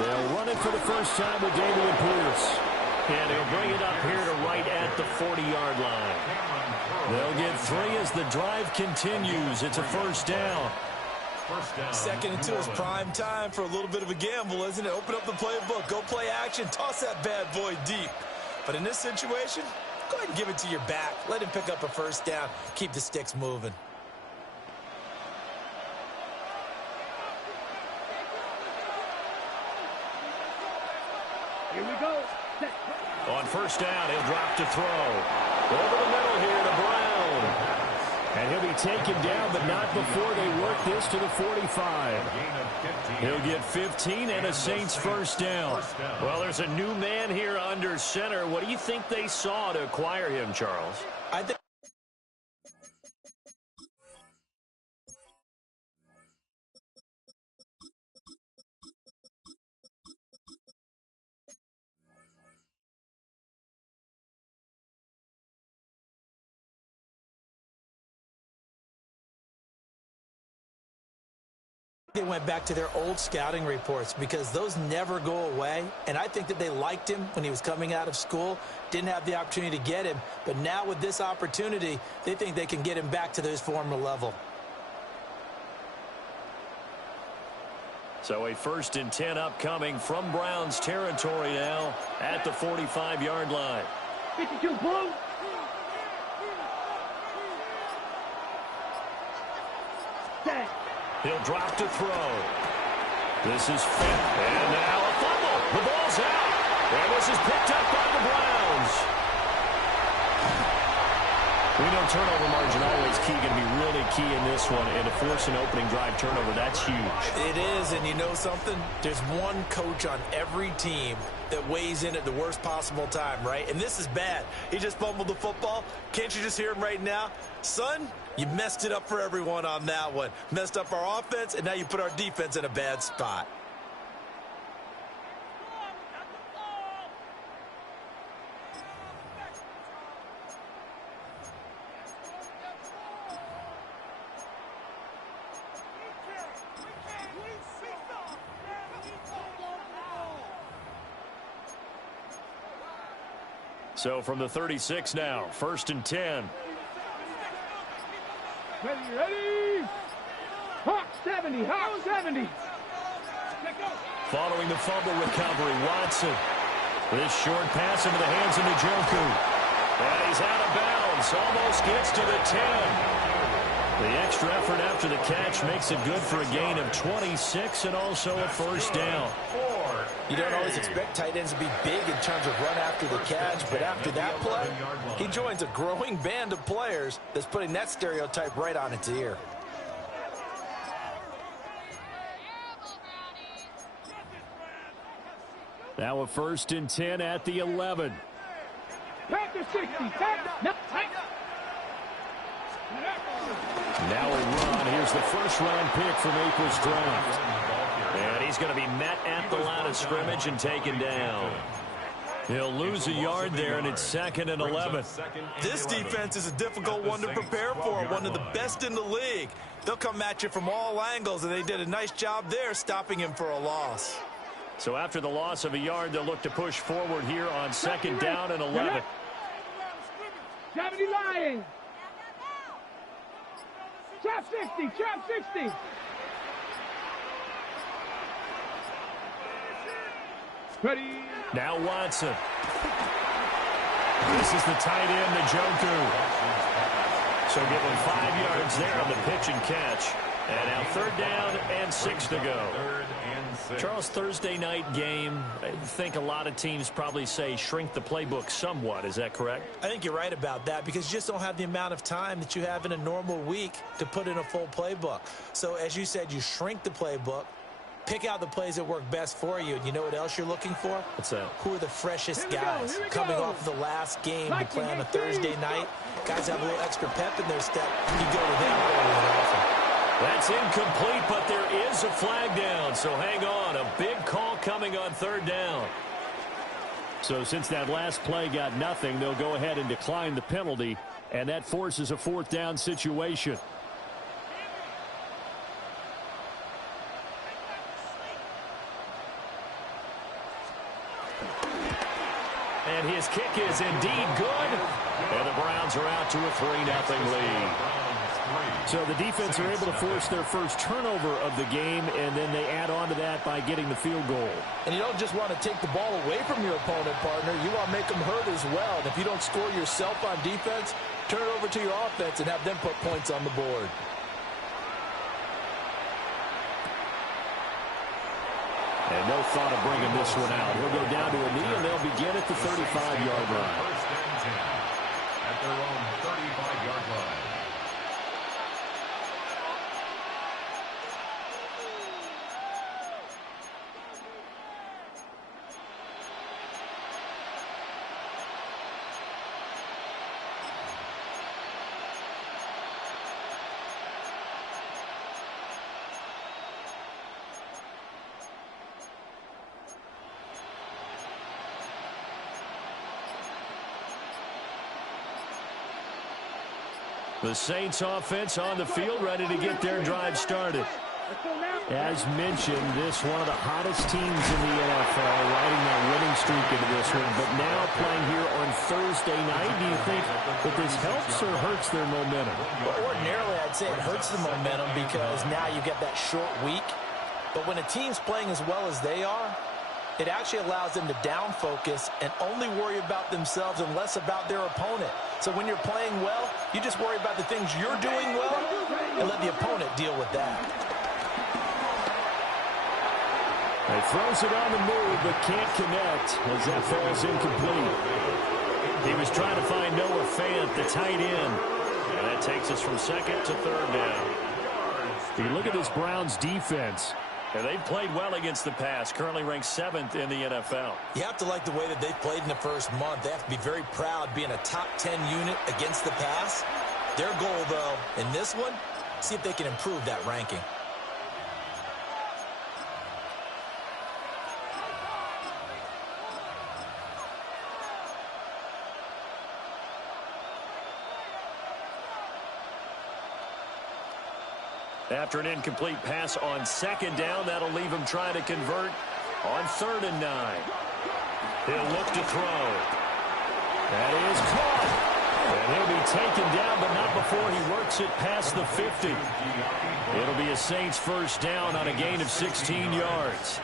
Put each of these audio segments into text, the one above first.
They'll run it for the first time with Dameon Pierce. And he'll bring it up here to right at the 40-yard line. They'll get 3 as the drive continues. It's a first down. 2nd and 2 is prime time for a little bit of a gamble, isn't it? Open up the playbook, go play action, toss that bad boy deep. But in this situation, go ahead and give it to your back. Let him pick up a first down. Keep the sticks moving. Here we go. On first down, he'll drop to throw. Over the middle here to Brown. And he'll be taken down, but not before they work this to the 45. He'll get 15 and a Saints first down. Well, there's a new man here under center. What do you think they saw to acquire him, Charles? I think they went back to their old scouting reports because those never go away. And I think that they liked him when he was coming out of school, didn't have the opportunity to get him. But now with this opportunity, they think they can get him back to his former level. So a 1st and 10 upcoming from Browns territory now at the 45-yard line. 52, blue. Set. He'll drop to throw. This is Fent. And now a fumble. The ball's out. And this is picked up by the Browns. We know turnover margin always key, going to be really key in this one. And to force an opening drive turnover, that's huge. It is, and you know something? There's one coach on every team that weighs in at the worst possible time, right? And this is bad. He just fumbled the football. Can't you just hear him right now? Son, you messed it up for everyone on that one. Messed up our offense, and now you put our defense in a bad spot. So from the 36 now, 1st and 10. Ready. Hawk 70, Hawk 70. Following the fumble recovery, Watson. This short pass into the hands of Njoku. And he's out of bounds, almost gets to the 10. The extra effort after the catch makes it good for a gain of 26 and also a first down. You don't always expect tight ends to be big in terms of run after the catch, but after that play, he joins a growing band of players that's putting that stereotype right on its ear. Now a 1st and 10 at the 11. Panther 60. Panther. Now a run. Here's the first-round pick from April's draft. And he's going to be met at the line of scrimmage and taken down. He'll lose a yard there, and it's 2nd and 11. This defense is a difficult one to prepare for, one of the best in the league. They'll come at you from all angles, and they did a nice job there stopping him for a loss. So after the loss of a yard, they'll look to push forward here on 2nd down and 11. 70 Lions. Trap 60, trap 60. Ready. Now Watson. This is the tight end, Njoku. So give him 5 yards there on the pitch and catch. And now 3rd down and 6 to go. Charles, Thursday night game, I think a lot of teams probably say shrink the playbook somewhat. Is that correct? I think you're right about that because you just don't have the amount of time that you have in a normal week to put in a full playbook. So as you said, you shrink the playbook, pick out the plays that work best for you. And you know what else you're looking for? What's that? Who are the freshest guys coming off of the last game to play on a Thursday night? Guys have a little extra pep in their step. You go to them early and often. That's incomplete, but there is a flag down. So hang on. A big call coming on 3rd down. So since that last play got nothing, they'll go ahead and decline the penalty, and that forces a 4th down situation. And his kick is indeed good. And the Browns are out to a 3-0 lead. So the defense are able to force their first turnover of the game, and then they add on to that by getting the field goal. And you don't just want to take the ball away from your opponent, partner. You want to make them hurt as well. And if you don't score yourself on defense, turn it over to your offense and have them put points on the board. And no thought of bringing this one out. He'll go down to a knee, and they'll begin at the 35-yard line. First and 10 at their own 35-yard line. The Saints offense on the field, ready to get their drive started. As mentioned, this one of the hottest teams in the NFL, riding that winning streak into this one. But now playing here on Thursday night, do you think that this helps or hurts their momentum? Well, ordinarily, I'd say it hurts the momentum because now you get that short week. But when a team's playing as well as they are, it actually allows them to down focus and only worry about themselves and less about their opponent. So when you're playing well, you just worry about the things you're doing well and let the opponent deal with that. He throws it on the move but can't connect as that falls incomplete. He was trying to find Noah Fant, the tight end. And that takes us from second to third down. You look at this Browns defense. And they've played well against the pass, currently ranked 7th in the NFL. You have to like the way that they've played in the first month. They have to be very proud being a top 10 unit against the pass. Their goal, though, in this one, see if they can improve that ranking. After an incomplete pass on second down, that'll leave him trying to convert on 3rd and 9. He'll look to throw. That is caught. And he'll be taken down, but not before he works it past the 50. It'll be a Saints first down on a gain of 16 yards.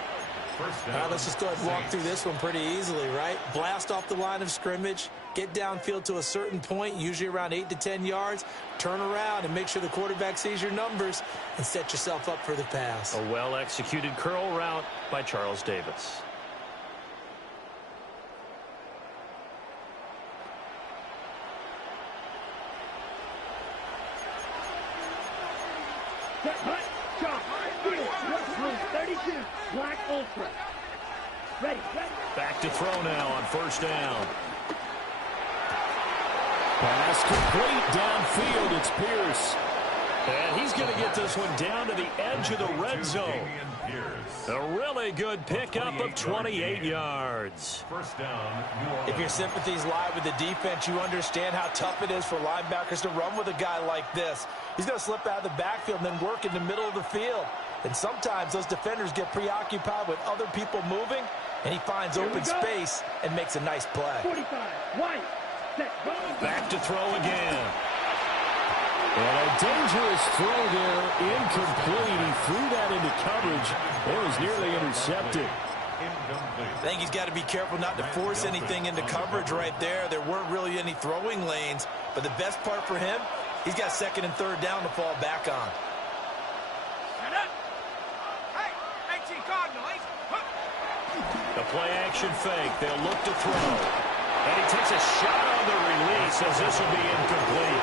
Let's just go ahead and walk through this one pretty easily, right? Blast off the line of scrimmage, get downfield to a certain point, usually around 8 to 10 yards, turn around and make sure the quarterback sees your numbers and set yourself up for the pass. A well-executed curl route by Charles Davis. Hut, shot, room 32, Black Ultra. Ready. Back to throw now on first down. Pass complete downfield. It's Pierce. And he's going to get this one down to the edge of the red zone. A really good pickup of 28 yards. First down. If your sympathies lie with the defense, you understand how tough it is for linebackers to run with a guy like this. He's going to slip out of the backfield and then work in the middle of the field. And sometimes those defenders get preoccupied with other people moving, and he finds open space and makes a nice play. 45, white, set, go. Back to throw again. And a dangerous throw there, incomplete. He threw that into coverage. It was nearly intercepted. I think he's got to be careful not to force anything into coverage right there. There weren't really any throwing lanes, but the best part for him, he's got 2nd and 3rd down to fall back on. The play-action fake. They'll look to throw. And he takes a shot on the release as this will be incomplete.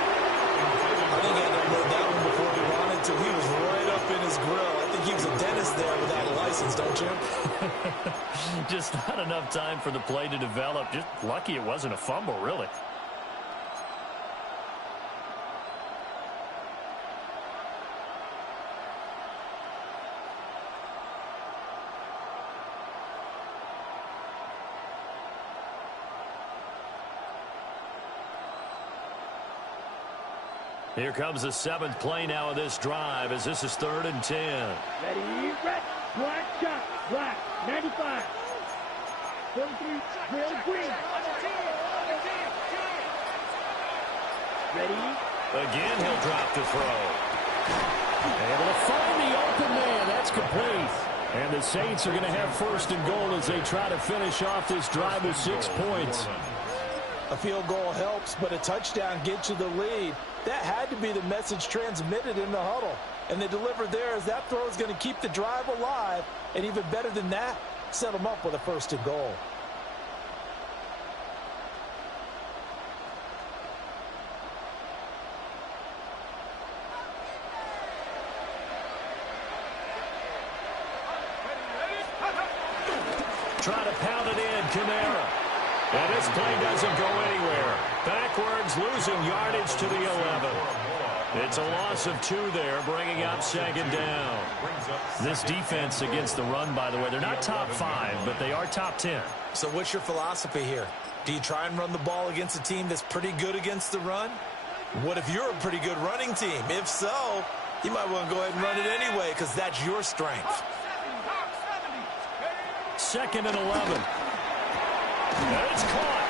I think he had to load that one before he wanted to. He was right up in his grill. I think he was a dentist there without a license, don't you? Just not enough time for the play to develop. Just lucky it wasn't a fumble, really. Here comes the 7th play now of this drive as this is 3rd and 10. Ready, red, black shot, black, 95. 43, Will Green. Ready? Again, he'll drop to throw. Able to find the open man. That's complete. And the Saints are going to have first and goal as they try to finish off this drive with 6 points. A field goal helps, but a touchdown gets you the lead. That had to be the message transmitted in the huddle. And they delivered there as that throw is going to keep the drive alive. And even better than that, set them up with a first and goal. Try to pound it in, Kamara. And this play doesn't go anywhere. Backwards, losing yardage to the 11. It's a loss of 2 there, bringing up second down. This defense against the run, by the way, they're not top 5, but they are top 10. So what's your philosophy here? Do you try and run the ball against a team that's pretty good against the run? What if you're a pretty good running team? If so, you might want to go ahead and run it anyway because that's your strength. Second and 11. And it's caught.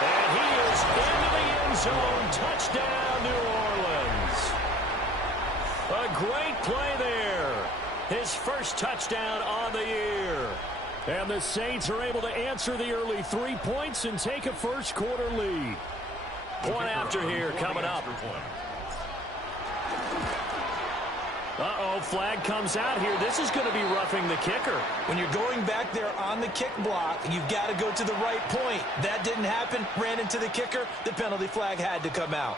And he is into the end zone. Touchdown, New Orleans. A great play there. His first touchdown on the year. And the Saints are able to answer the early 3 points and take a first quarter lead. Point after here coming up. Uh-oh, flag comes out here. This is going to be roughing the kicker. When you're going back there on the kick block, you've got to go to the right point. That didn't happen. Ran into the kicker. The penalty flag had to come out.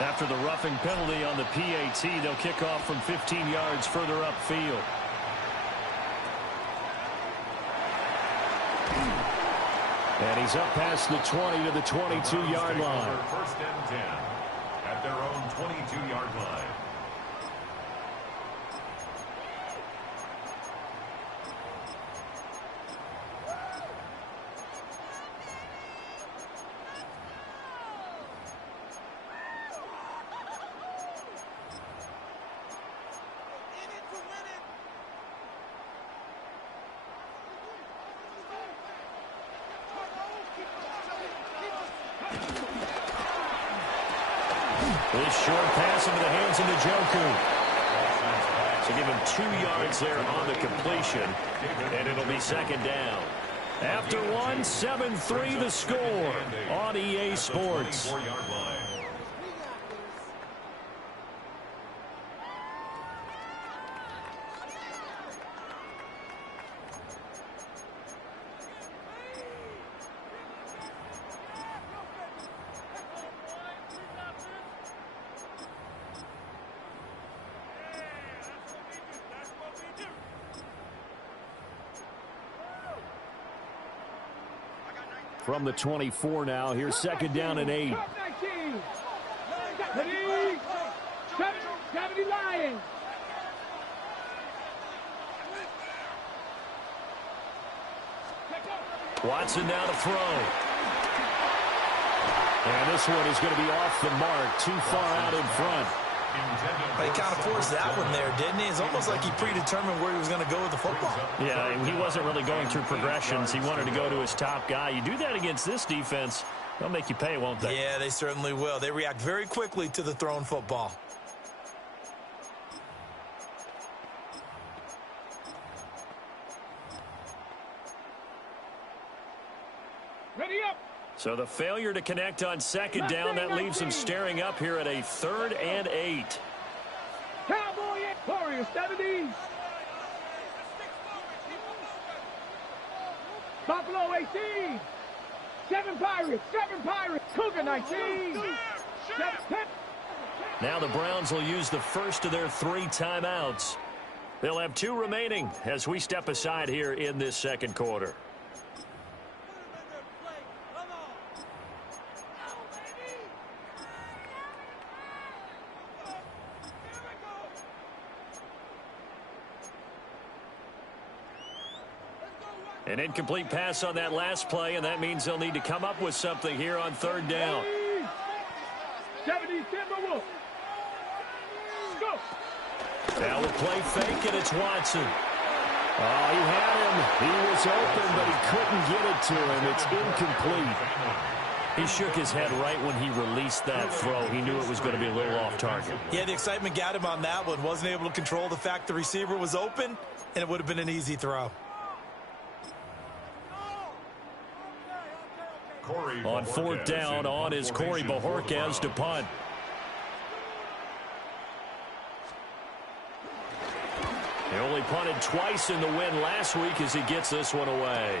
After the roughing penalty on the PAT, they'll kick off from 15 yards further upfield. And he's up past the 20 to the 22-yard line. First and 10 at their own 22-yard line. This short pass into the hands of Njoku. So give him 2 yards there on the completion, and it'll be second down. After 1, 7-3 the score on EA Sports. From the 24 now, here's second down and 8. Ready? 70 Lions. Watson now to throw. And this one is going to be off the mark, too far out in front. But he kind of forced that one there, didn't he? It's almost like he predetermined where he was going to go with the football. Yeah, and he wasn't really going through progressions. He wanted to go to his top guy. You do that against this defense, they'll make you pay, won't they? Yeah, they certainly will. They react very quickly to the thrown football. Ready up. So the failure to connect on second down, that leaves him staring up here at a 3rd and 8. Cowboy Warriors 70. Buffalo 18. 7 Pirates. Cougar 19. Now the Browns will use the first of their 3 timeouts. They'll have 2 remaining as we step aside here in this second quarter. An incomplete pass on that last play, and that means they'll need to come up with something here on 3rd down. 70 Timberwolves. Go. Now we'll play fake, and it's Watson. Oh, he had him. He was open, but he couldn't get it to him. It's incomplete. He shook his head right when he released that throw. He knew it was going to be a little off target. Yeah, the excitement got him on that one. Wasn't able to control the fact the receiver was open, and it would have been an easy throw. On fourth down, on is Corey Bojorquez to punt. He only punted twice in the win last week as he gets this one away.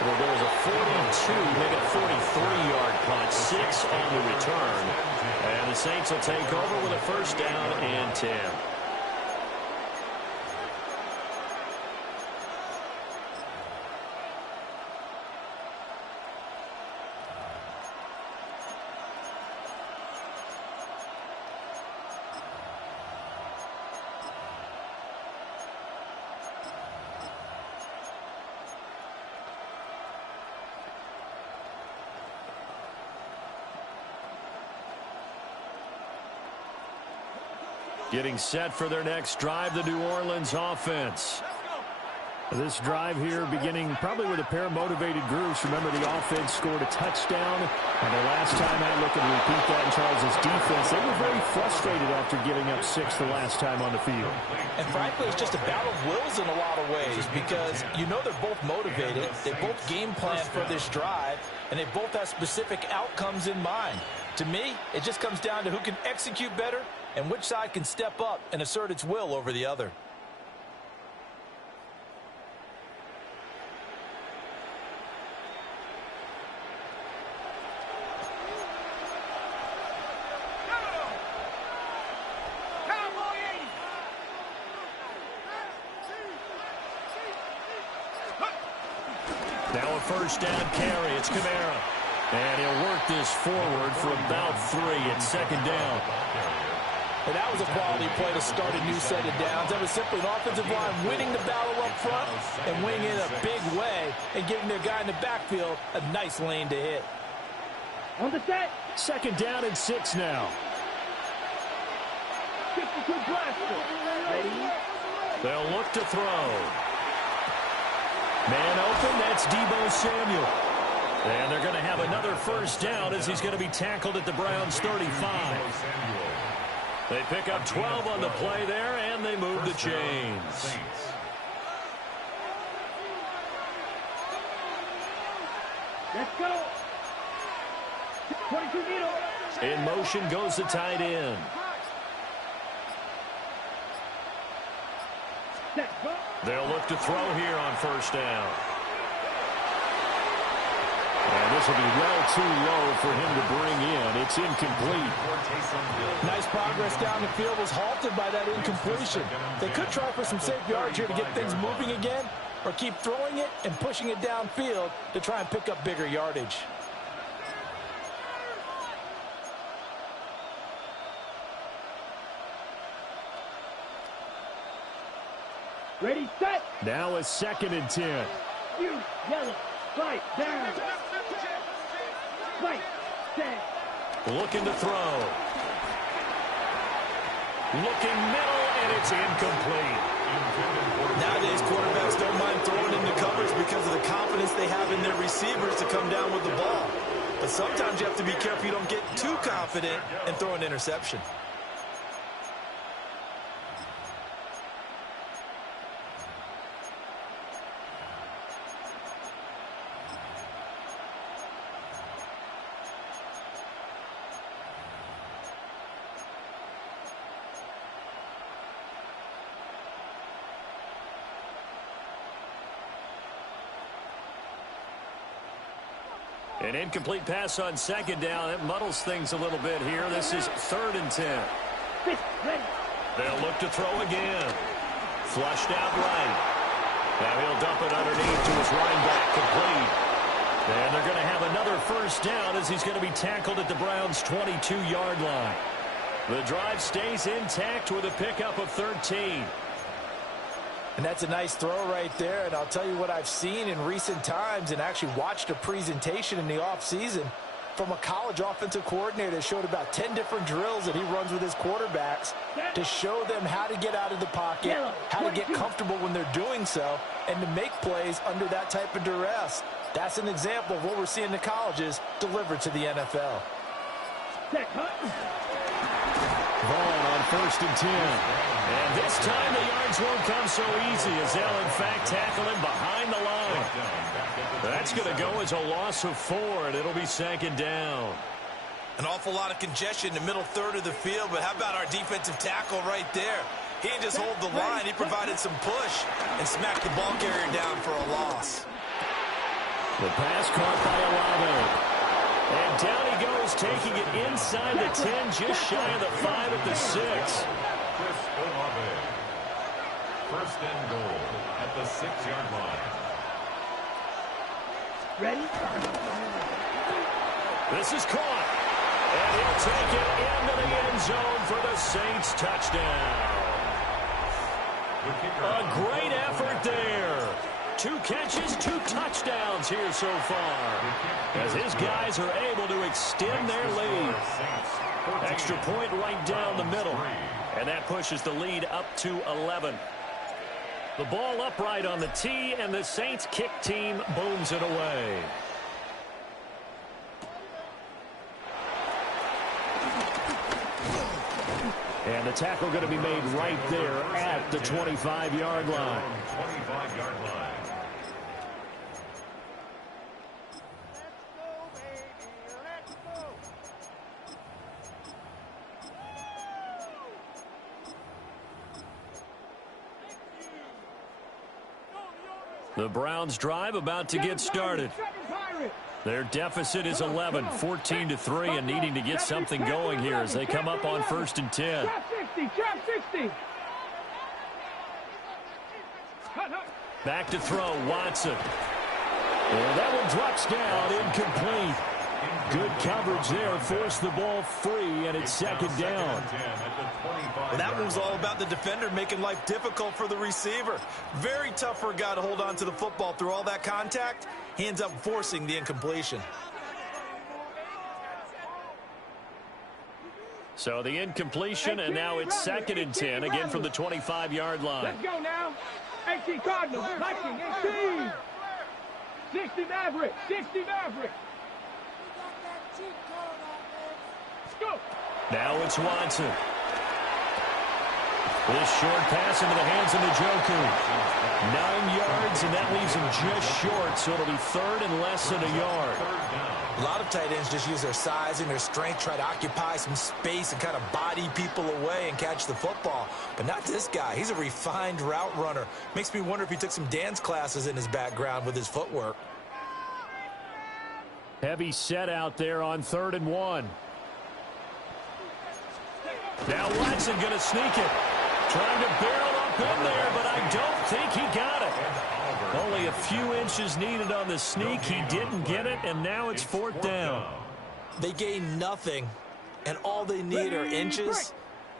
Well, there was a 42, maybe a 43-yard punt, 6 on the return. And the Saints will take over with a first down and 10. Getting set for their next drive, the New Orleans offense. This drive here beginning probably with a pair of motivated groups. Remember, the offense scored a touchdown. And the last time I look and repeat that in Charles' defense, they were very frustrated after giving up 6 the last time on the field. And frankly, it's just a battle of wills in a lot of ways because you know they're both motivated. They both game plan for this drive, and they both have specific outcomes in mind. To me, it just comes down to who can execute better and which side can step up and assert its will over the other. Now a first down carry. It's Kamara. And he'll work this forward for about 3 at second down. And that was a quality play to start a new set of downs. That was simply an offensive line winning the battle up front and winning it a big way and giving their guy in the backfield a nice lane to hit. On the set. Second down and 6 now. 52 blaster. Ready? They'll look to throw. Man open, that's Deebo Samuel. And they're going to have another first down as he's going to be tackled at the Browns' 35. They pick up 12 on the play there, and they move the chains. Let's go. 22 needle. In motion goes the tight end. Set. Go. They'll look to throw here on first down. And this will be well too low for him to bring in. It's incomplete. Nice progress down the field was halted by that incompletion. They could try for some safe yards here to get things moving again, or keep throwing it and pushing it downfield to try and pick up bigger yardage. Ready, set. Now a second and 10. You, yellow, fight, down. Fight, set. Looking to throw. Looking middle, and it's incomplete. Nowadays, quarterbacks don't mind throwing into coverage because of the confidence they have in their receivers to come down with the ball. But sometimes you have to be careful you don't get too confident and throw an interception. An incomplete pass on second down. It muddles things a little bit here. This is 3rd and 10. Ready. They'll look to throw again. Flushed out right. Now he'll dump it underneath to his running back, complete. And they're going to have another first down as he's going to be tackled at the Browns' 22-yard line. The drive stays intact with a pickup of 13. And that's a nice throw right there. And I'll tell you what I've seen in recent times and actually watched a presentation in the offseason. from a college offensive coordinator that showed about 10 different drills that he runs with his quarterbacks to show them how to get out of the pocket, how to get comfortable when they're doing so, and to make plays under that type of duress. That's an example of what we're seeing in the colleges delivered to the NFL. Vaughn on 1st and 10. And this time the yards won't come so easy as they'll, in fact, tackle him behind the line. That's going to go as a loss of 4, and it'll be 2nd down. An awful lot of congestion in the middle third of the field, but how about our defensive tackle right there? He didn't just hold the line. He provided some push and smacked the ball carrier down for a loss. The pass caught by Olave. And down he goes, taking it inside the 10, just shy of the 5 at the 6. Chris Olave. 1st and goal at the 6-yard line. Ready? This is caught. And he'll take it into the end zone for the Saints touchdown. A great effort there. 2 catches, 2 touchdowns here so far, as his guys are able to extend their lead. Extra point right down the middle, and that pushes the lead up to 11. The ball upright on the tee, and the Saints kick team booms it away. And the tackle going to be made right there at the 25-yard line. 25-yard line. The Browns drive about to get started. Their deficit is 11, 14-3, and needing to get something going here as they come up on 1st and 10. Trap 60. Back to throw, Watson. And that one drops down, incomplete. Good coverage there, forced the ball free, and it's 2nd down. Well, that one was all about the defender making life difficult for the receiver. Very tough for a guy to hold on to the football through all that contact. He ends up forcing the incompletion. So the incompletion, and now it's 2nd and 10, again from the 25-yard line. Let's go now. 18 Cardinals, Vikings, 18. 60 Maverick. Let's go. Now it's Watson. This short pass into the hands of Njoku. 9 yards, and that leaves him just short, so it'll be 3rd and less than a yard. A lot of tight ends just use their size and their strength, try to occupy some space and kind of body people away and catch the football. But not this guy. He's a refined route runner. Makes me wonder if he took some dance classes in his background with his footwork. Heavy set out there on 3rd and 1. Now Watson going to sneak it. Trying to barrel up in there, but I don't think he got it. Only a few inches needed on the sneak. He didn't get it, and now it's 4th down. They gain nothing, and all they need are inches.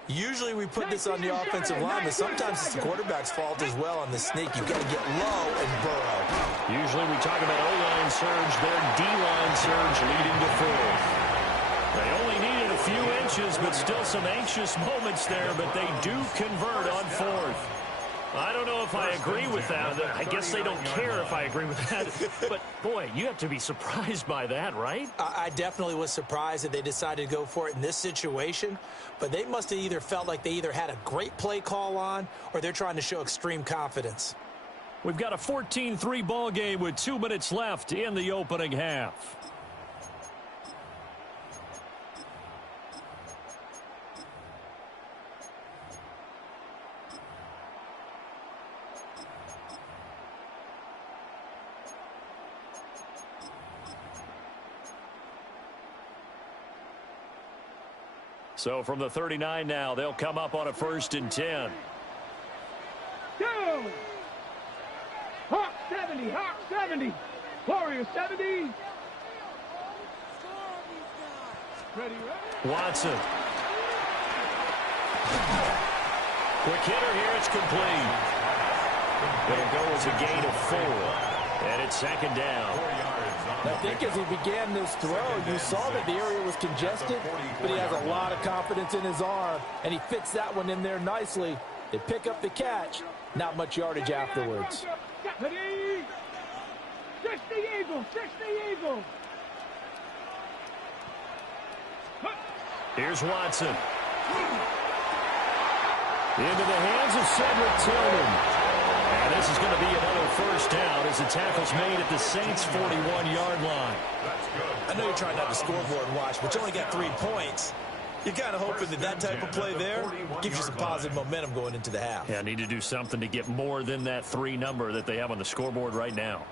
Usually we put this on the offensive line, but sometimes it's the quarterback's fault as well on the sneak. You've got to get low and burrow. Usually we talk about O-line surge. Their D-line surge leading to 4th. They only needed a few inches, but still some anxious moments there, but they do convert on 4th. I don't know if I agree with that. I guess they don't care if I agree with that. But, boy, you have to be surprised by that, right? I definitely was surprised that they decided to go for it in this situation, but they must have either felt like they either had a great play call on or they're trying to show extreme confidence. We've got a 14-3 ball game with 2 minutes left in the opening half. So from the 39 now, they'll come up on a 1st and 10. Go! Hawk 70. Warriors 70. Ready. Watson. Quick hitter here, it's complete. It'll go as a gain of 4. And it's 2nd down. 4 yards on I think as he began this throw, you saw that the area was congested, but he has a lot of confidence in his arm, and he fits that one in there nicely. They pick up the catch, not much yardage afterwards. 60 Eagles, 60 Eagles. Here's Watson. Into the hands of Cedric Tillman. And this is going to be another first down as the tackle's made at the Saints' 41-yard line. I know you're trying not to scoreboard watch, but you only got 3 points. You're kind of hoping that that type of play there gives you some positive momentum going into the half. Yeah, need to do something to get more than that 3 number that they have on the scoreboard right now.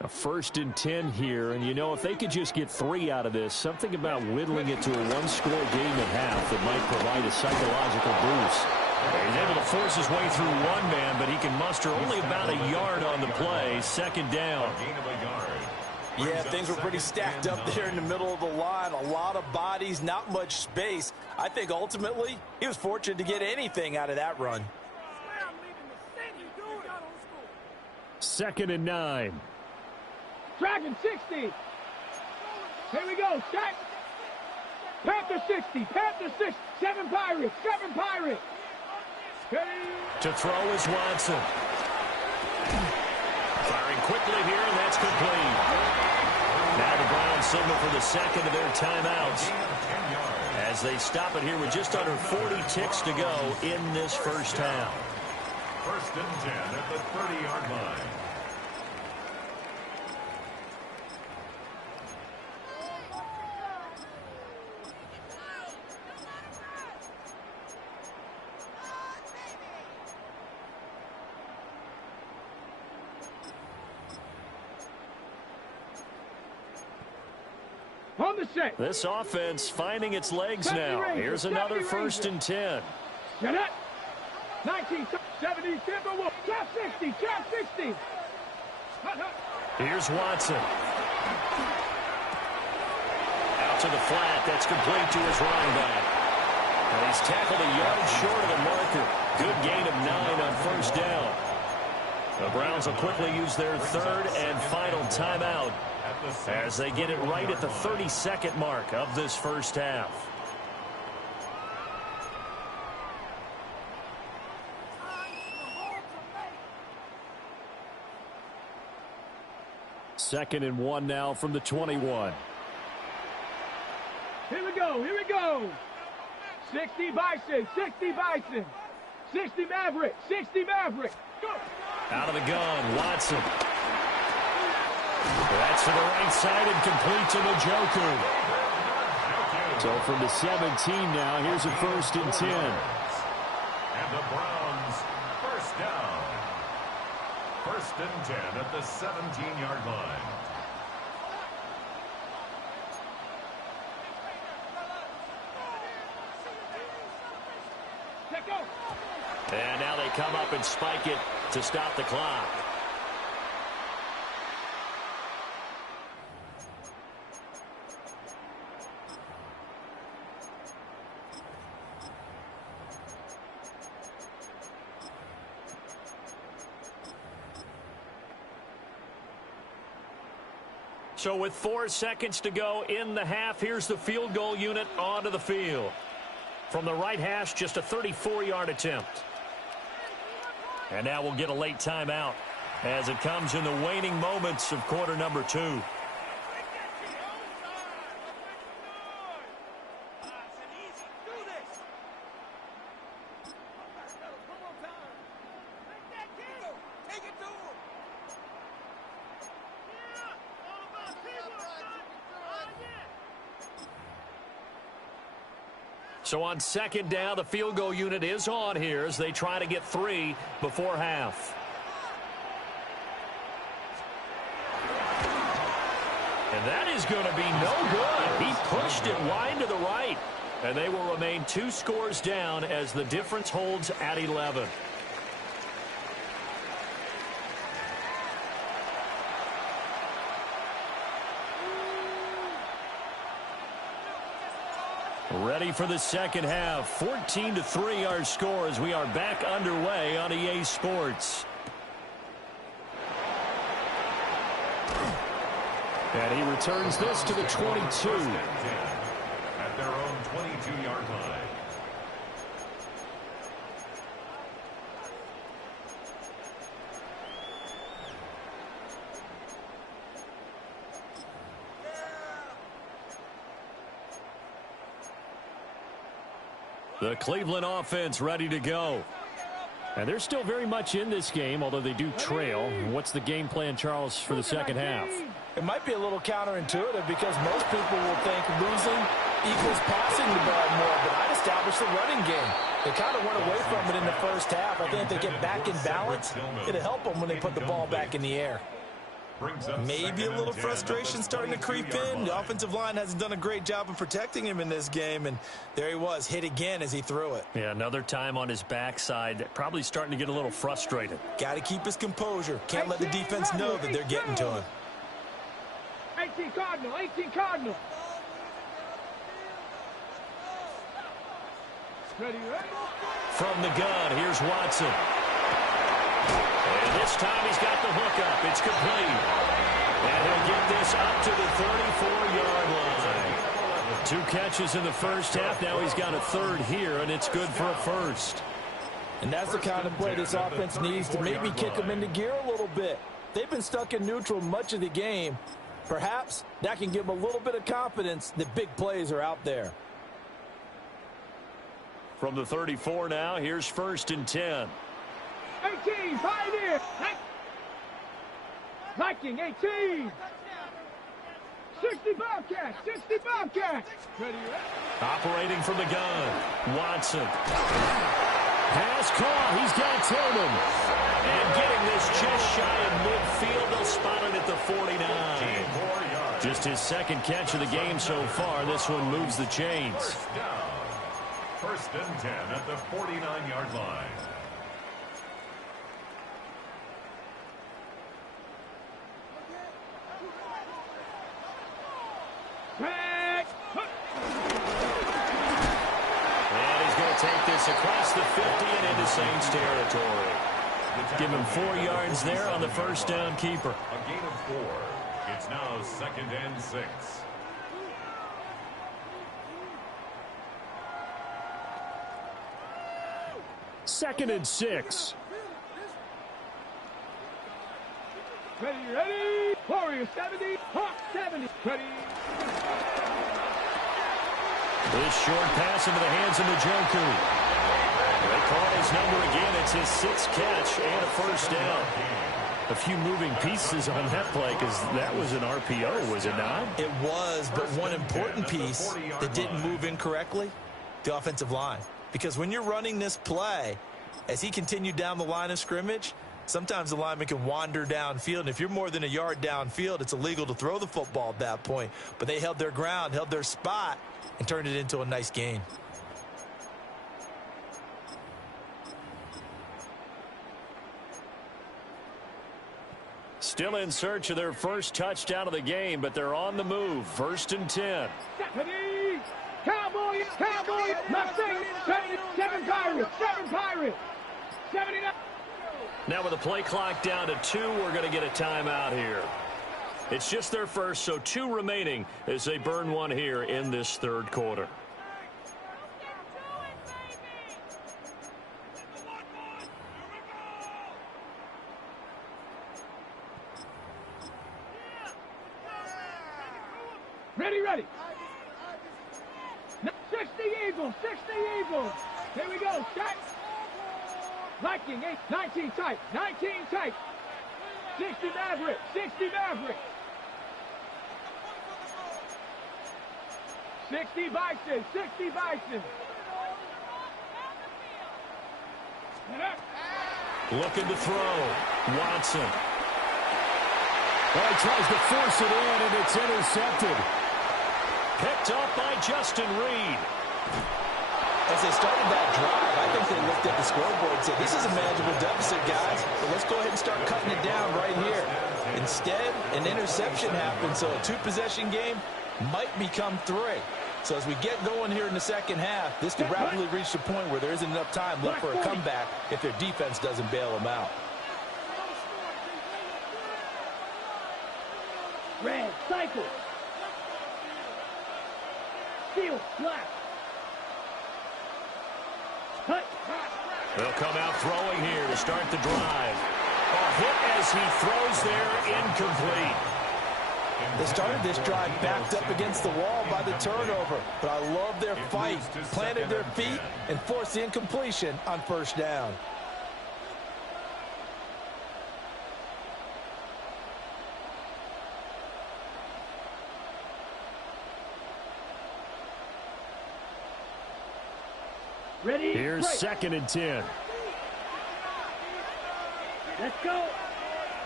A 1st and 10 here, and you know, if they could just get 3 out of this, something about whittling it to a 1-score game at half that might provide a psychological boost. He's able to force his way through one man, but he can muster only about a yard on the play. 2nd down. Yeah, things were pretty stacked up there in the middle of the line. A lot of bodies, not much space. I think ultimately he was fortunate to get anything out of that run. 2nd and 9. Dragon 60. Here we go. Shaq. Panther 60. Panther 6. 7 Pirates. 7 Pirates. To throw is Watson. Firing quickly here, and that's complete. Now the Browns signal for the 2nd of their timeouts as they stop it here with just under 40 ticks to go in this first half. 1st and 10 at the 30-yard line. On the set. This offense finding its legs now. Here's another 1st and 10. Get it. 1970 Timberwolves. Trap 60. Trap 60. Here's Watson. Out to the flat. That's complete to his running back. And he's tackled a yard short of the marker. Good gain of 9 on 1st down. The Browns will quickly use their 3rd and final timeout as they get it right at the 32nd mark of this first half. Second and 1 now from the 21. Here we go. Here we go. 60 Bison. 60 Bison. 60 Maverick. 60 Maverick. Go. Out of the gun, Watson. That's to the right side and complete to Njoku. So from the 17 now, here's a 1st and 10. And the Browns, 1st down. 1st and 10 at the 17-yard line. And now they come up and spike it to stop the clock. So with 4 seconds to go in the half, here's the field goal unit onto the field. From the right hash, just a 34-yard attempt. And now we'll get a late timeout as it comes in the waning moments of quarter number 2. So on 2nd down, the field goal unit is on here as they try to get 3 before half. And that is going to be no good. He pushed it wide to the right. And they will remain 2 scores down as the difference holds at 11. Ready for the second half. 14-3 our score as we are back underway on EA Sports. And he returns this to the 22. At their own 22-yard line. The Cleveland offense ready to go. And they're still very much in this game, although they do trail. What's the game plan, Charles, for the second half? It might be a little counterintuitive because most people will think losing equals passing the ball more, but I'd establish the running game. They kind of went away from it in the first half. I think if they get back in balance, it'll help them when they put the ball back in the air. Maybe a little frustration starting to creep in. The offensive line hasn't done a great job of protecting him in this game, and there he was, hit again as he threw it. Yeah, another time on his backside, probably starting to get a little frustrated. Got to keep his composure. Can't let the defense know that they're getting to him. 18 Cardinal, 18 Cardinal. Ready, ready? From the gun, here's Watson. And this time he's got the hook up. It's complete. And he'll get this up to the 34-yard line. 2 catches in the first half. Now he's got a third here, and it's good for a first. And that's the kind of play this offense needs to maybe kick them into gear a little bit. They've been stuck in neutral much of the game. Perhaps that can give them a little bit of confidence that big plays are out there. From the 34 now, here's 1st and 10. 18, Pioneer. Viking, 18. 60 Bobcats, 60 Bobcats. Ready, ready? Operating from the gun, Watson. Pass caught. He's got Tillman. And getting this just shy of midfield. They'll spot it at the 49. Just his second catch of the game so far. This one moves the chains. First down. 1st and 10 at the 49-yard line. And he's going to take this across the 50 and into Saints territory. Give him 4 yards there on the first down keeper. A gain of 4. It's now 2nd and 6. Second and 6. Ready, ready. Warrior 70, Hawk 70. Ready. This short pass into the hands of Njoku. They call his number again. It's his 6th catch and a first down. A few moving pieces on that play because that was an RPO, was it not? It was, but one important piece that didn't move incorrectly, the offensive line. Because when you're running this play, as he continued down the line of scrimmage, sometimes the lineman can wander downfield. And if you're more than a yard downfield, it's illegal to throw the football at that point. But they held their ground, held their spot, and turned it into a nice gain. Still in search of their first touchdown of the game, but they're on the move. 1st and 10. Ready. Cowboy, Cowboy, Mustang, 7 Pirates, 7 Pirates, 79. Now with the play clock down to 2, we're going to get a timeout here. It's just their first, so 2 remaining as they burn one here in this 3rd quarter. Ready, ready. 60 Eagles, 60 Eagles. Here we go, set. Viking, 19 tight, 19 tight. 60 Maverick, 60 Maverick. 60 Bison, 60 Bison. Looking to throw. Watson. Well, he tries to force it in, and it's intercepted. Picked up by Justin Reed. As they started that drive, I think they looked at the scoreboard and said, this is a manageable deficit, guys, but let's go ahead and start cutting it down right here. Instead, an interception happened, so a 2-possession game might become 3. So as we get going here in the second half, this could rapidly reach the point where there isn't enough time left for a comeback if their defense doesn't bail them out. Red, cycle. Steal, black. Cut. They'll come out throwing here to start the drive. Hit as he throws there, incomplete. They started this drive backed up against the wall by the turnover, but I love their fight, planted their feet, and forced the incompletion on first down. Ready? Here's break. 2nd and 10. Let's go.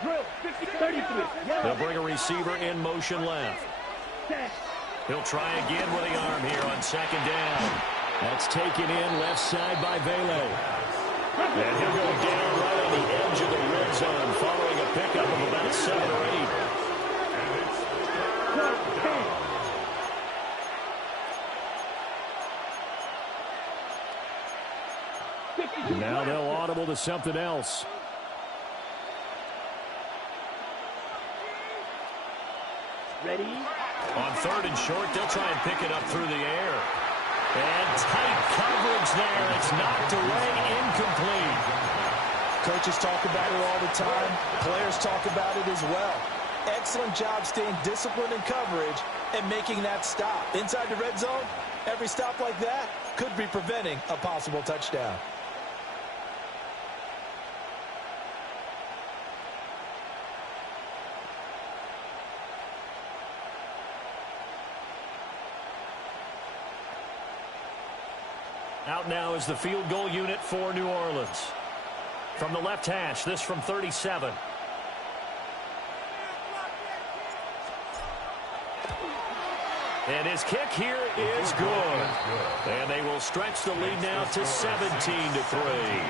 Drill, 50, 33. They'll bring a receiver in motion left. Set. He'll try again with the arm here on 2nd down. That's taken in left side by Vele. And he'll go down right on the edge of the red zone following a pickup of about 7 or 8. Now they'll audible to something else. Ready? On 3rd and short, they'll try and pick it up through the air. And tight coverage there. It's knocked away, incomplete. Coaches talk about it all the time. Players talk about it as well. Excellent job staying disciplined in coverage and making that stop. Inside the red zone, every stop like that could be preventing a possible touchdown. Out now is the field goal unit for New Orleans. From the left hash, this from 37. And his kick here is good. And they will stretch the lead now to 17-3.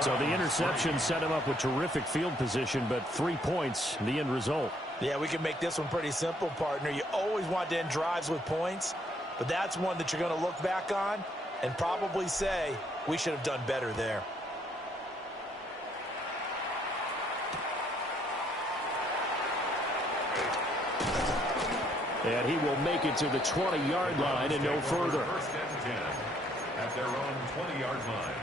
So the interception set him up with terrific field position, but 3 points, the end result. Yeah, we can make this one pretty simple, partner. You always want to end drives with points, but that's one that you're going to look back on and probably say, we should have done better there. And he will make it to the 20-yard line and no further. 1st and 10 at their own 20-yard line.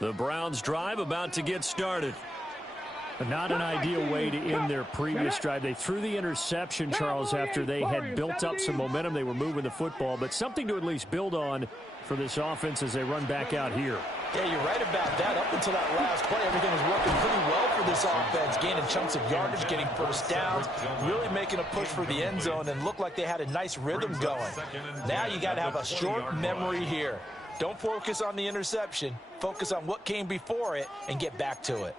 The Browns drive about to get started. Not an ideal way to end their previous drive. They threw the interception, Charles, after they had built up some momentum. They were moving the football, but something to at least build on for this offense as they run back out here. Yeah, you're right about that. Up until that last play, everything was working pretty well for this offense, gaining chunks of yardage, getting first downs, really making a push for the end zone, and looked like they had a nice rhythm going. Now you got to have a short memory here. Don't focus on the interception. Focus on what came before it and get back to it.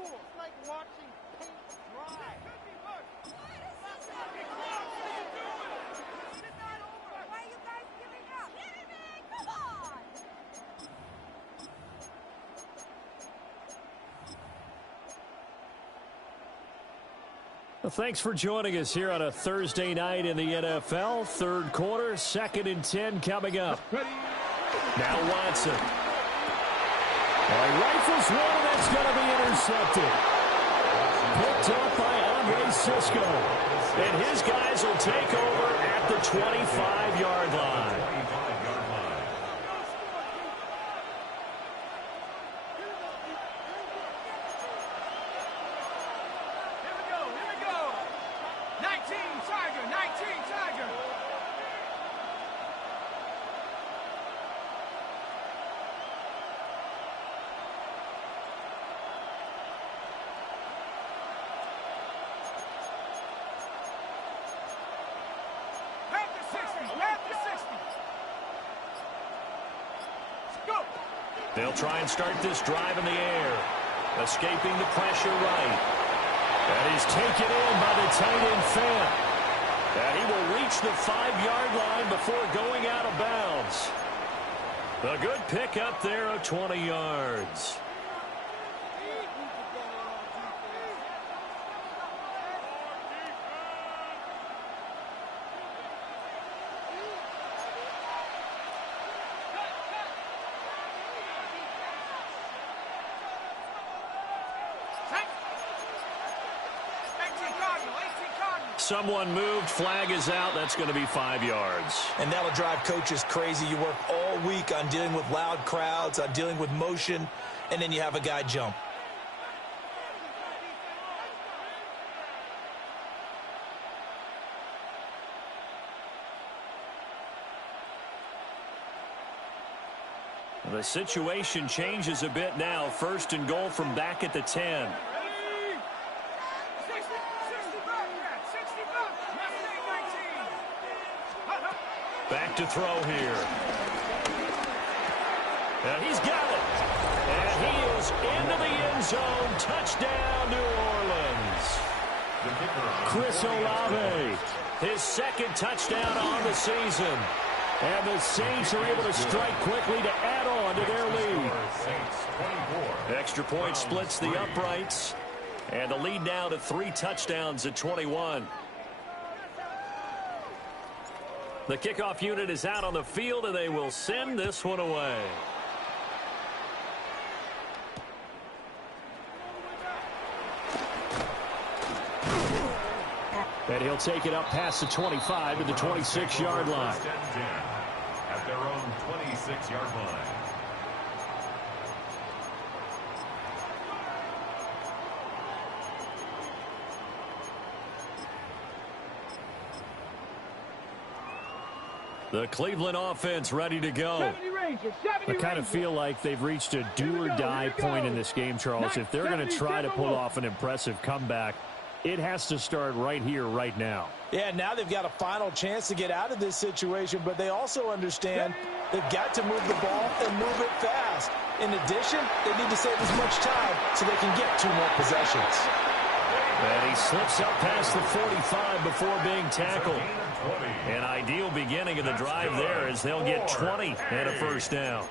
Well, thanks for joining us here on a Thursday night in the NFL. 3rd quarter, 2nd and 10 coming up. Now Watson. Rifles one, and it's going to be intercepted. Picked up by Andre Cisco. And his guys will take over at the 25-yard line. They'll try and start this drive in the air. Escaping the pressure right. And he's taken in by the tight end Fant. And he will reach the 5-yard line before going out of bounds. A good pickup there of 20 yards. Someone moved. Flag is out. That's going to be 5 yards. And that'll drive coaches crazy. You work all week on dealing with loud crowds, on dealing with motion, and then you have a guy jump. The situation changes a bit now. 1st and goal from back at the 10. Back to throw here. And he's got it. And he is into the end zone. Touchdown, New Orleans. Chris Olave, his 2nd touchdown on the season. And the Saints are able to strike quickly to add on to their lead. Extra point splits the uprights. And the lead now to 3 touchdowns at 21. The kickoff unit is out on the field, and they will send this one away. And he'll take it up past the 25 to the 26-yard line. At their own 26-yard line. The Cleveland offense ready to go. I kind of feel like they've reached a do-or-die point in this game, Charles. If they're going to try to pull off an impressive comeback, it has to start right here, right now. Yeah, now they've got a final chance to get out of this situation, but they also understand they've got to move the ball and move it fast. In addition, they need to save as much time so they can get 2 more possessions. And he slips up past the 45 before being tackled. An ideal beginning of the drive there as they'll get 20 and a 1st down.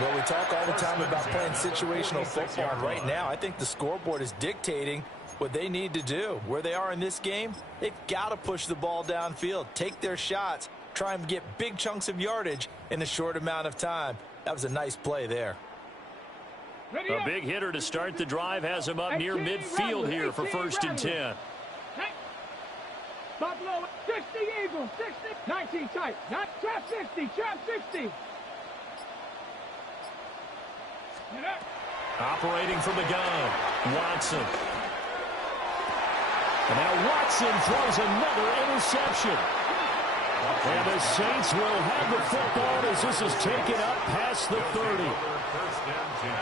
Well, we talk all the time about playing situational football. Right now, I think the scoreboard is dictating what they need to do. Where they are in this game, they've got to push the ball downfield, take their shots, try and get big chunks of yardage in a short amount of time. That was a nice play there. A big hitter to start the drive has him up near midfield here for 1st and 10. Buffalo, 60 Eagles, 60, 19 tight, not trap 60, trap 60. Operating from the gun, Watson. And now Watson throws another interception. And the Saints will have the football as this is taken up past the 30.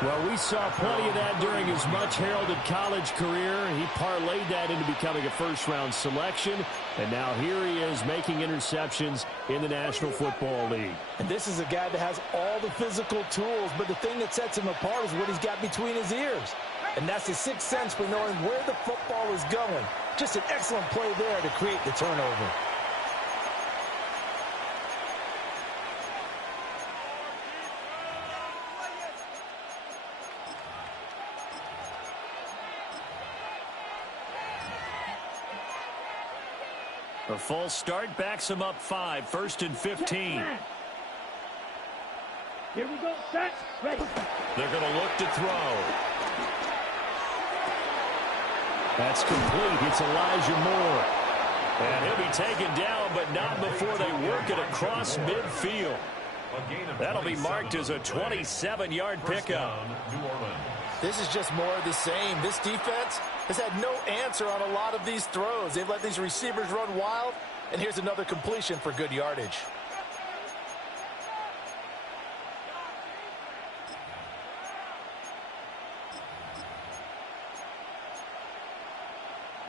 Well, we saw plenty of that during his much-heralded college career. He parlayed that into becoming a 1st-round selection. And now here he is making interceptions in the National Football League. And this is a guy that has all the physical tools, but the thing that sets him apart is what he's got between his ears. And that's the 6th sense for knowing where the football is going. Just an excellent play there to create the turnover. A false start backs him up 5, 1st and 15. Here we go, set, ready. They're going to look to throw. That's complete. It's Elijah Moore. And he'll be taken down, but not before they work it across midfield. That'll be marked as a 27-yard pickup. This is just more of the same. This defense has had no answer on a lot of these throws. They've let these receivers run wild, and here's another completion for good yardage.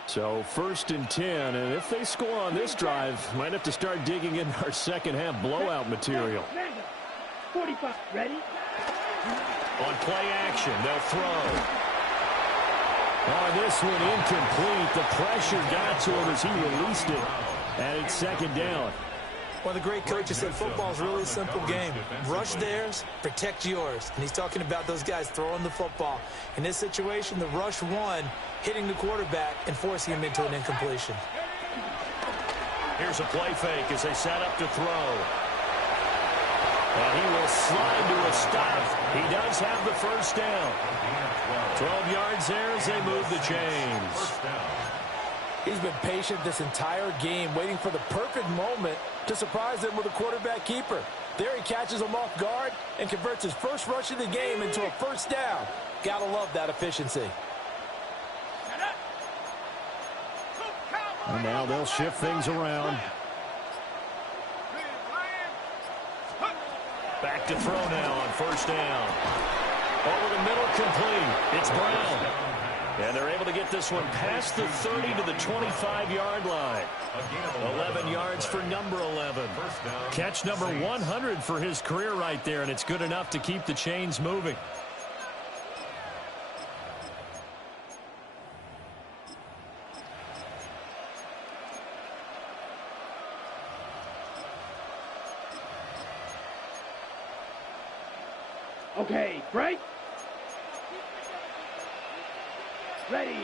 So 1st and 10, and if they score on this drive, might have to start digging in our second-half blowout material. 45, ready? On play action, they'll throw. Oh, this one incomplete. The pressure got to him as he released it. And it's second down. One of the great coaches said football is really a simple game. Rush theirs, protect yours. And he's talking about those guys throwing the football. In this situation, the rush one, hitting the quarterback and forcing him into an incompletion. Here's a play fake as they set up to throw. And he will slide to a stop. He does have the first down. 12 yards there as they move the chains. He's been patient this entire game, waiting for the perfect moment to surprise them with a quarterback keeper. There he catches him off guard and converts his first rush of the game into a first down. Gotta love that efficiency. And now they'll shift things around. Back to throw now on first down. Over the middle, complete. It's Brown. And they're able to get this one past the 30 to the 25-yard line. 11 yards for number 11. Catch number 100 for his career right there, and it's good enough to keep the chains moving. Okay, break. Ready.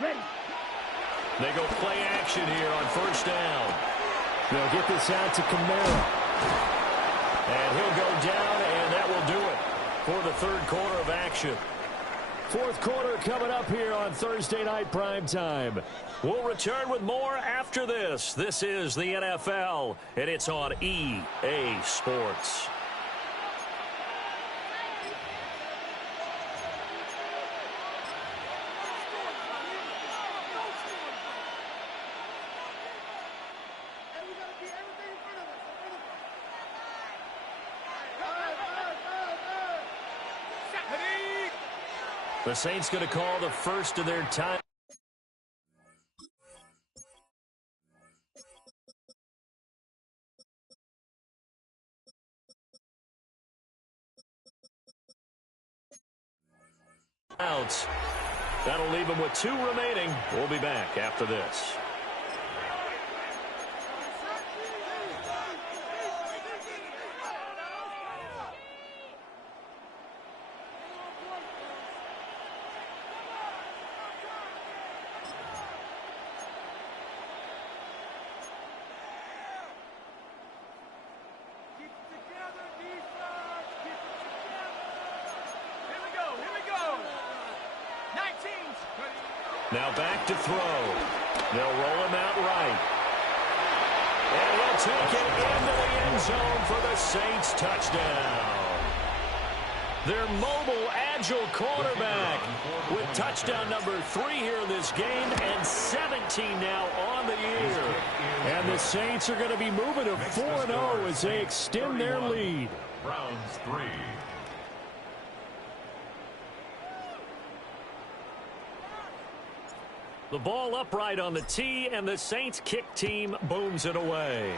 Ready. They go play action here on first down. They'll get this out to Kamara. And he'll go down, and that will do it for the third quarter of action. Fourth quarter coming up here on Thursday Night Primetime. We'll return with more after this. This is the NFL, and it's on EA Sports. The Saints going to call the first of their time. Outs. That'll leave them with 2 remaining. We'll be back after this. Now back to throw. They'll roll him out right. And he'll take it into the end zone for the Saints touchdown. Their mobile, agile quarterback with touchdown number 3 here in this game and 17 now on the year. And the Saints are going to be moving to 4-0 as they extend their lead. Browns 3. The ball upright on the tee, and the Saints kick team booms it away.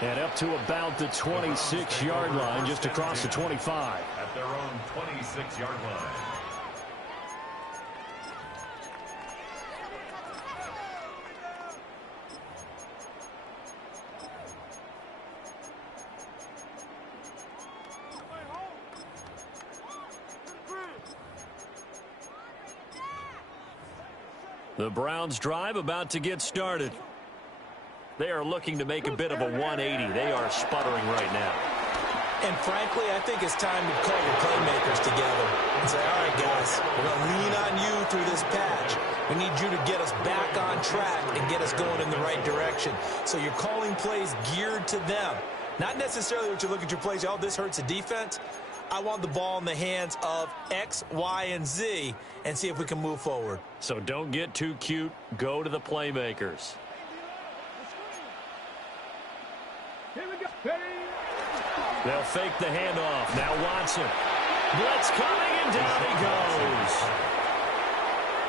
And up to about the 26-yard line, just across the 25. At their own 26-yard line. The Browns drive about to get started. They are looking to make a bit of a 180. They are sputtering right now. And frankly, I think it's time to call your playmakers together and say, all right, guys, we're going to lean on you through this patch. We need you to get us back on track and get us going in the right direction. So you're calling plays geared to them. Not necessarily what you look at your plays, oh, this hurts the defense. I want the ball in the hands of X, Y, and Z and see if we can move forward. So don't get too cute. Go to the playmakers. Here we go. Ready. They'll fake the handoff. Now Watson. Blitz coming, and down he goes.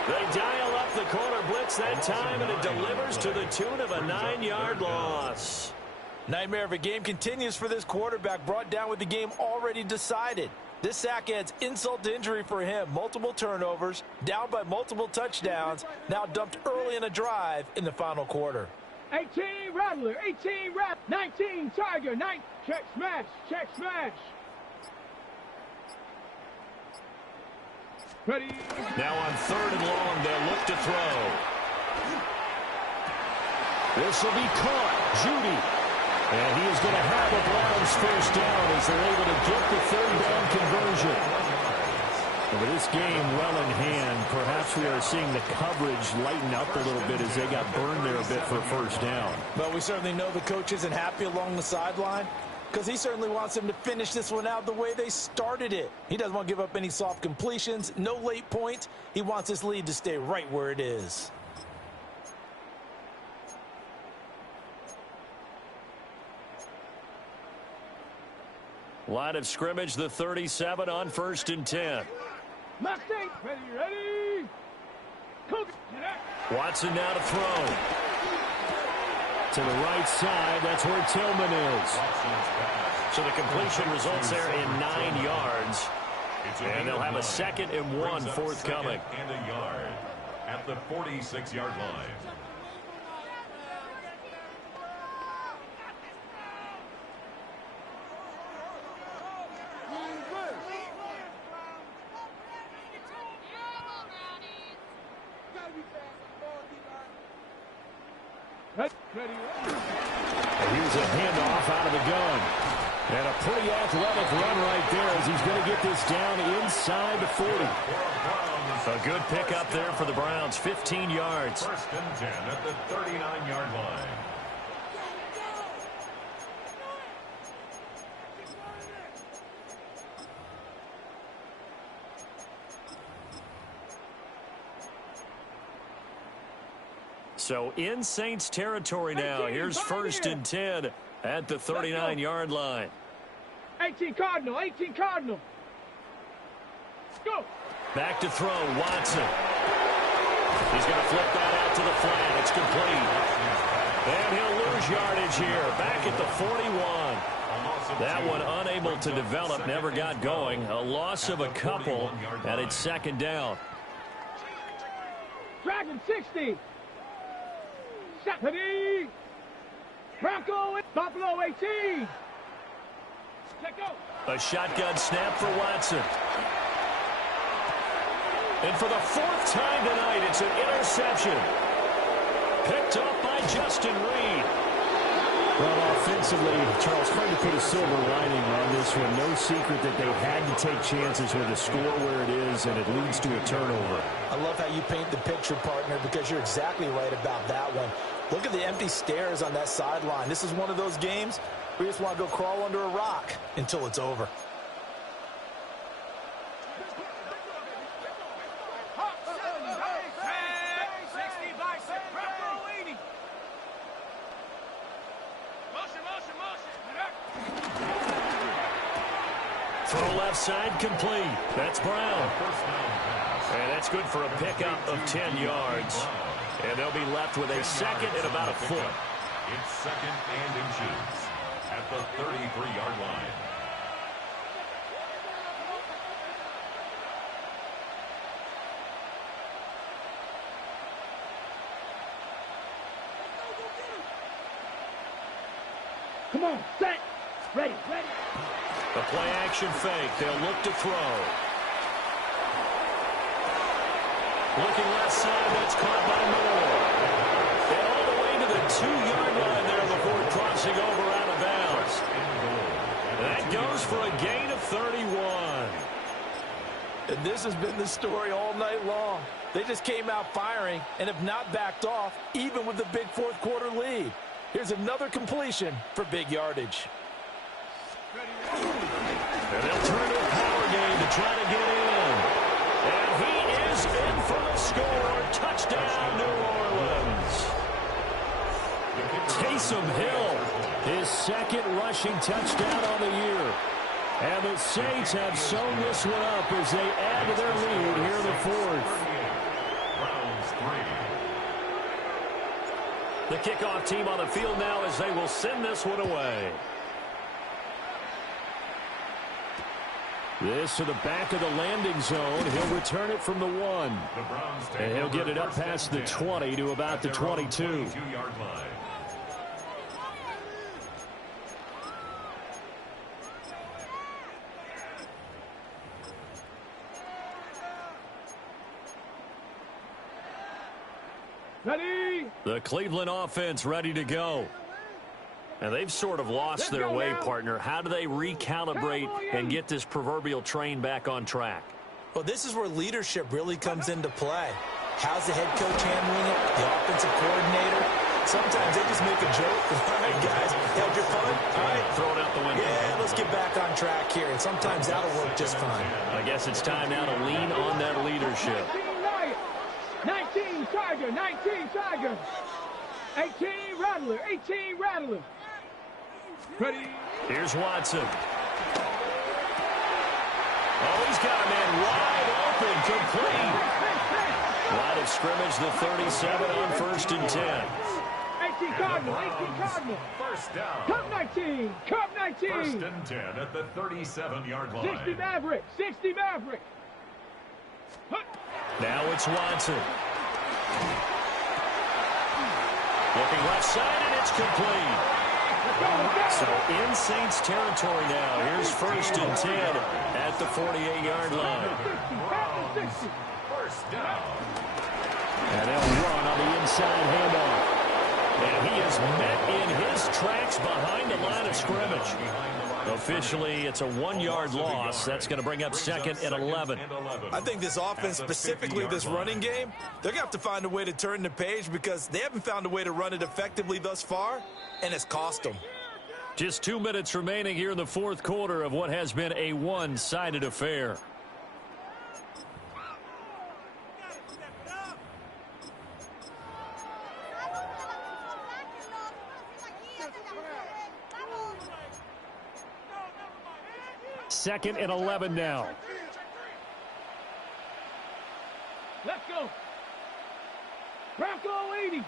They dial up the corner blitz that time, and it delivers to the tune of a 9-yard loss. Nightmare of a game continues for this quarterback, brought down with the game already decided. This sack adds insult to injury for him. Multiple turnovers, down by multiple touchdowns, now dumped early in a drive in the final quarter. 18 Rattler, 18 Rat, 19 Tiger, 9 check smash, check smash. Ready. Now on 3rd and long, they'll look to throw. This will be caught. Judy. And he is going to have a Browns first down as they're able to get the 3rd down conversion. And with this game well in hand, perhaps we are seeing the coverage lighten up a little bit as they got burned there a bit for first down. But we certainly know the coach isn't happy along the sideline, because he certainly wants them to finish this one out the way they started it. He doesn't want to give up any soft completions, no late points. He wants this lead to stay right where it is. Line of scrimmage, the 37 on 1st and 10. Mustang, ready. Cougar, Watson now to throw. To the right side, that's where Tillman is. So the completion results there in 9 yards. And they'll have a 2nd and 1 forthcoming. And a yard at the 46-yard line. And here's a handoff out of the gun. And a pretty athletic run right there as he's going to get this down inside the 40. A good pickup there for the Browns, 15 yards. 1st and 10 at the 39-yard line. So in Saints territory now. Here's 1st and 10 at the 39-yard line. 18 Cardinal, 18 Cardinal. Go. Back to throw, Watson. He's going to flip that out to the flat. It's complete. And he'll lose yardage here. Back at the 41. That one unable to develop, never got going. A loss of a couple, and it's 2nd down. Dragon 60. Ready. Bronco, Buffalo 18. Let go. A shotgun snap for Watson. And for the 4th time tonight, it's an interception. Picked up by Justin Reed. Well, offensively, Charles, trying to put a silver lining on this one. No secret that they had to take chances with the score where it is, and it leads to a turnover. I love how you paint the picture, partner, because you're exactly right about that one. Look at the empty stairs on that sideline. This is one of those games where you just want to go crawl under a rock until it's over. Throw left side complete. That's Brown. And that's good for a pickup of 10 yards. And they'll be left with a 2nd and about a foot. It's 2nd and inches at the 33-yard line. Come on, set. Ready. The play action fake. They'll look to throw. Looking left side. That's caught by Moore. And all the way to the 2-yard line there before crossing over out of bounds. That goes for a gain of 31. And this has been the story all night long. They just came out firing and have not backed off, even with the big 4th quarter lead. Here's another completion for big yardage. And they'll turn to a power game to try to get in. And he is in for the score. Touchdown, New Orleans. Taysom Hill, his 2nd rushing touchdown on the year. And the Saints have sewn this one up as they add to their lead here in the 4th. Browns 3. The kickoff team on the field now as they will send this one away. This to the back of the landing zone. He'll return it from the 1. And he'll get it up past the 20 to about the 22. Ready? The Cleveland offense ready to go. And they've sort of lost their way, partner. How do they recalibrate and get this proverbial train back on track? Well, this is where leadership really comes into play. How's the head coach handling it? The offensive coordinator? Sometimes they just make a joke. All right, guys, had your fun? All right. Throw it out the window. Yeah, let's get back on track here. And sometimes that'll work just fine. I guess it's time now to lean on that leadership. 19 Tiger, 19 Tiger. 18 Rattler, 18 Rattler. Ready? Here's Watson. Oh, he's got a man wide open, complete. Line of scrimmage, the 37 on 1st and 10. 18 Cardinal, 18 Cardinal. First down. Cup 19, Cup 19. 1st and 10 at the 37-yard line. 60 Maverick, 60 Maverick. Now it's Watson. Looking left side, and it's complete. So in Saints territory now. Here's 1st and 10 at the 48-yard line. First down. And they'll run on the inside handoff. And he is met in his tracks behind the line of scrimmage. Officially, it's a 1-yard loss. That's going to bring up 2nd and 11. I think this offense, specifically this running game, they're going to have to find a way to turn the page because they haven't found a way to run it effectively thus far, and it's cost them. Just 2 minutes remaining here in the 4th quarter of what has been a one-sided affair. Second and 11 now. Let's go. Bronco 80.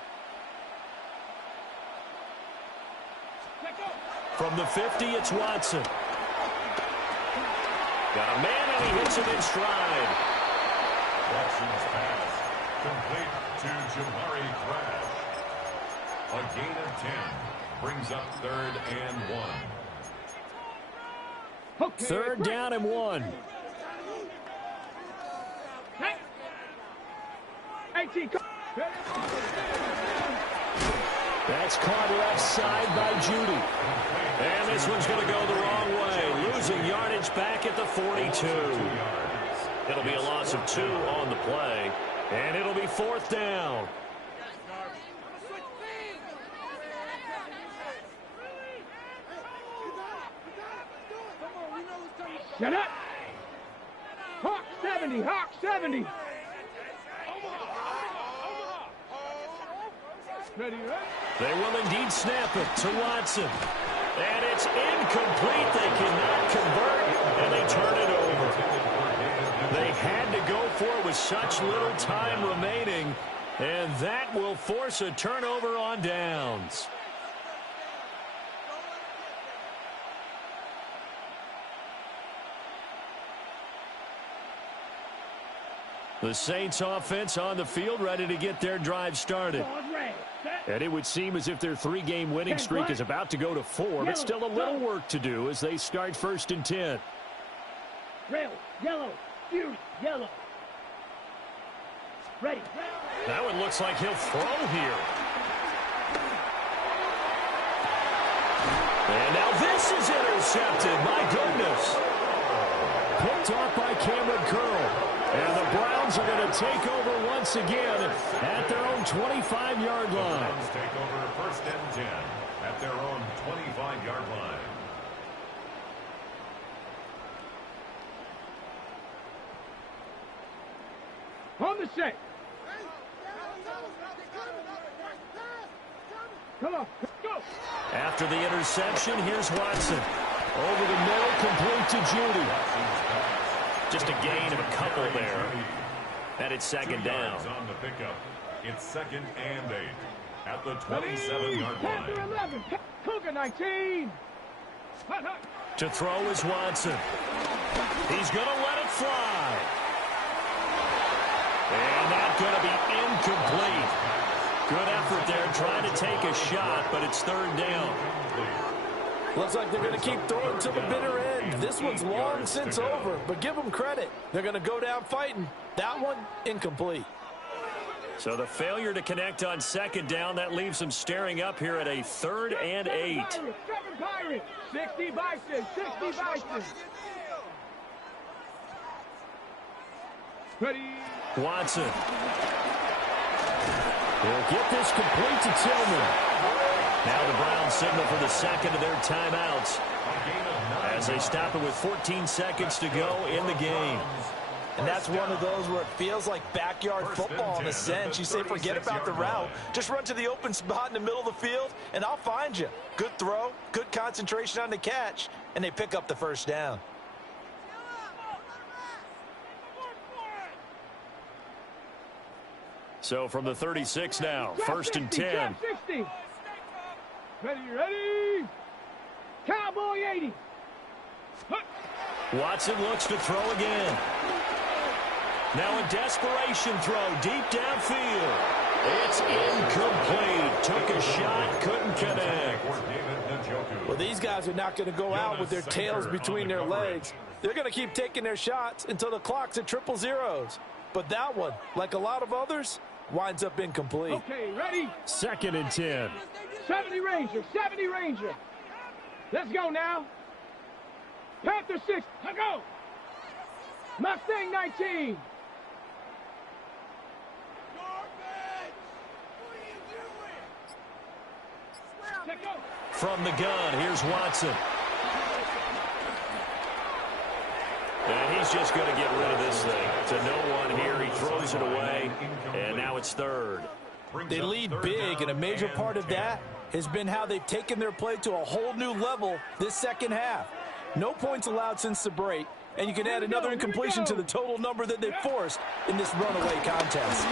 Let's go. From the 50, it's Watson. Got a man, and he hits him in stride. Watson's pass complete to Jamari Thrash. A gain of 10 brings up 3rd and 1. Okay, 3rd down and 1. 18. That's caught left side by Judy. And this one's going to go the wrong way. Losing yardage back at the 42. It'll be a loss of 2 on the play. And it'll be 4th down. Shut up. Hawk 70, Hawk 70. Ready, ready? They will indeed snap it to Watson. And it's incomplete. They cannot convert, and they turn it over. They had to go for it with such little time remaining, and that will force a turnover on downs. The Saints offense on the field ready to get their drive started. And it would seem as if their 3-game winning streak is about to go to 4, but still a little work to do as they start 1st and 10. Red, yellow, fury, yellow. Ready. That one looks like he'll throw here. And now this is intercepted. My goodness. Picked off by Cameron Curl. And the Browns are going to take over once again at their own 25-yard line. The Browns take over 1st and 10 at their own 25-yard line. On the set. Come on, go. After the interception, here's Watson. Over the middle, complete to Judy. Just a gain of a couple there. And it's 2nd down. On the pickup. It's 2nd and 8 at the 27-yard Panther line. 11. Cougar 19. Hut, hut. To throw is Watson. He's going to let it fly. And that's going to be incomplete. Good effort there trying to take a shot, but it's third down. Looks like they're going to keep throwing to the bitter end. This one's long since over, but give them credit. They're going to go down fighting. That one, incomplete. So the failure to connect on second down, that leaves them staring up here at a 3rd and 8. 7 Pirates. 60 Bison. 60 Bison. Ready. Watson. Will get this complete to Tillman. Now the Browns signal for the second of their timeouts as they stop it with 14 seconds to go in the game. And that's one of those where it feels like backyard football in a sense. You say, forget about the route. Just run to the open spot in the middle of the field, and I'll find you. Good throw, good concentration on the catch, and they pick up the first down. So from the 36 now, 1st and 10. 60. Ready. Cowboy 80. Hut. Watson looks to throw again. Now a desperation throw deep downfield. It's incomplete. Took a shot, couldn't connect. Well, these guys are not going to go out with their tails between their legs. They're going to keep taking their shots until the clock's at 000. But that one, like a lot of others, winds up incomplete. Okay, ready. 2nd and 10. 70 Ranger. 70 Ranger. Let's go now. Panther 6. Let's go. Mustang 19. From the gun, here's Watson. And he's just going to get rid of this thing. To no one here, he throws it away, and now it's 3rd. They lead big, and a major part of that has been how they've taken their play to a whole new level this second half. No points allowed since the break, and you can add another incompletion to the total number that they've forced in this runaway contest.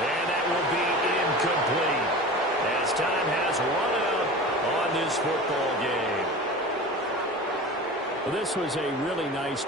And that will be incomplete as time has run out on this football game. Well, this was a really nice